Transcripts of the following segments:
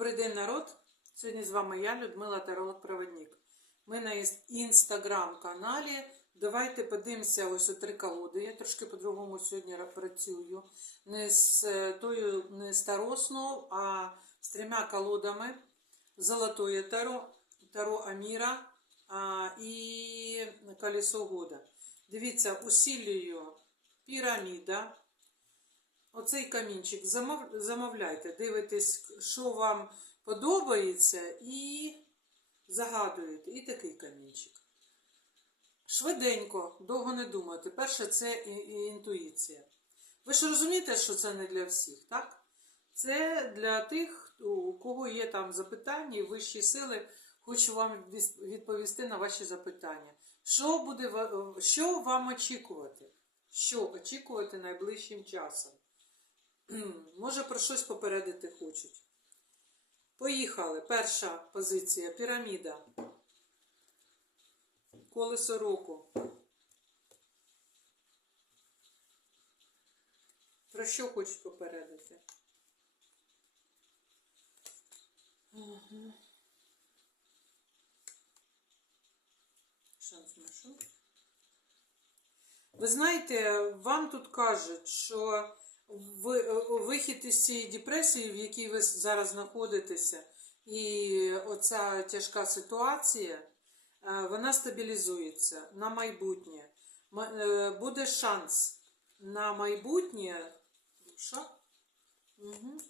Добрий день, народ! Сьогодні з вами я, Людмила Таролог-Проводник. Ми на інстаграм-каналі. Давайте подивимося ось у три колоди. Я трошки по-другому сьогодні працюю. Не з е, тою не старосною, а з трьома колодами. Золотое таро, таро Аміра а, і колесо года. Дивіться, усилюю піраміда. Оцей камінчик замовляйте, дивитесь, що вам подобається, і загадуєте. І такий камінчик. Швиденько, довго не думайте. Перше, це інтуїція. Ви ж розумієте, що це не для всіх, так? Це для тих, у кого є там запитання, і вищі сили, хочу вам відповісти на ваші запитання. Що, буде, що вам очікувати? Що очікувати найближчим часом? Може, про щось попередити хочуть. Поїхали. Перша позиція піраміда. Колесо року. Про що хочуть попередити? Шанс що? Ви знаєте, вам тут кажуть, що вихід із цієї депресії, в якій ви зараз знаходитеся, і оця тяжка ситуація, е, вона стабілізується на майбутнє. Е, Буде шанс на майбутнє. Що? Угу.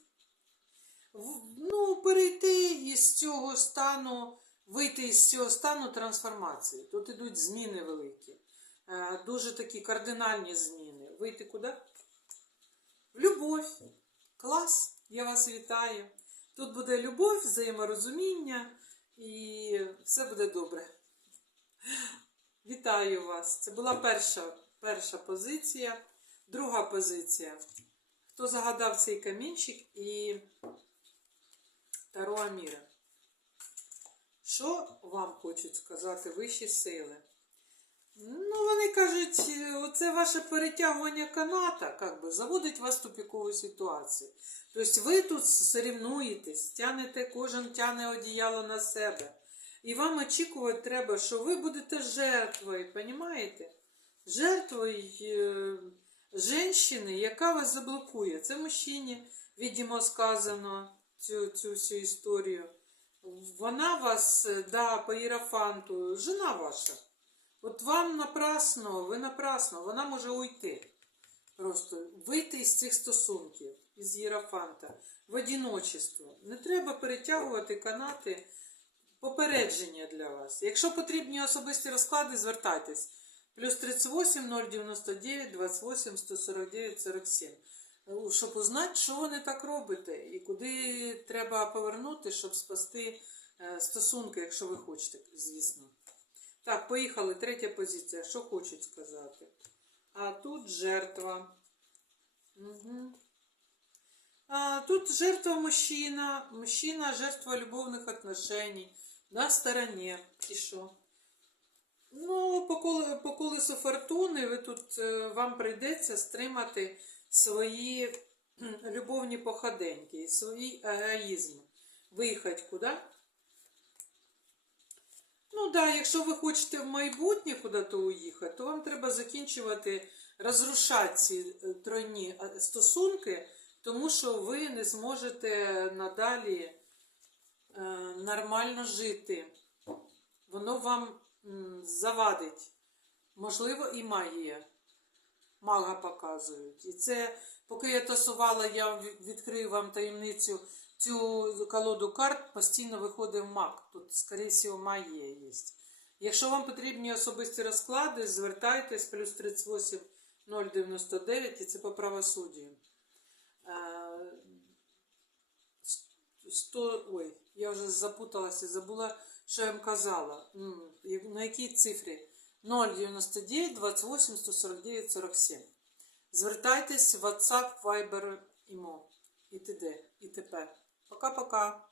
Ну, перейти із цього стану, вийти із цього стану трансформації. Тут ідуть зміни великі. Е, Дуже такі кардинальні зміни. Вийти куди? Любов. Клас, я вас вітаю. Тут буде любов, взаєморозуміння і все буде добре. Вітаю вас. Це була перша, перша позиція. Друга позиція. Хто загадав цей камінчик і Таро Аміра? Що вам хочуть сказати вищі сили? Ну, вони кажуть, е, оце ваше перетягування каната, как би, заводить вас в тупікову ситуацію. Тобто ви тут сорівнуєтесь, тянете, кожен тяне одіяло на себе. І вам очікувати треба, що ви будете жертвою, розумієте? Жертвою е, жінки, яка вас заблокує. Це мужчині, відомо, сказано цю, цю всю історію. Вона вас, е, да, по іерофанту, жена ваша. От вам напрасно, ви напрасно, вона може уйти. Просто вийти із цих стосунків, із Єрофанта, в одіночество. Не треба перетягувати канати попередження для вас. Якщо потрібні особисті розклади, звертайтесь. Плюс 38 099 28 149 47. Е, Щоб узнати, що ви не так робите, і куди треба повернути, щоб спасти е, стосунки, якщо ви хочете, звісно. Так, поїхали. Третя позиція. Що хочуть сказати? А тут жертва. Угу. А тут жертва мужчина. Мужчина жертва любовних отношений. На стороні. І що? Ну, по, коле- по колесу фортуни ви тут, е, вам прийдеться стримати свої любовні походеньки, свій егоїзм. Виїхати куди? Ну да, якщо ви хочете в майбутнє куди-то уїхати, то вам треба закінчувати, розрушати ці е, тройні е, стосунки, тому що ви не зможете надалі е, нормально жити. Воно вам завадить. Можливо, і магія. Мага показують. І це, поки я тасувала, я відкрию вам таємницю. Цю колоду карт постійно виходив маг. Тут, скоріше магія є. Якщо вам потрібні особисті розклади, звертайтесь плюс 38 099 і це по правосуддю. Е, 100, ой, я вже запуталася, забула, що я вам казала. На якій цифрі? 099 28 149 47. Звертайтесь в WhatsApp, Viber, Imo і т.д. Пока-пока.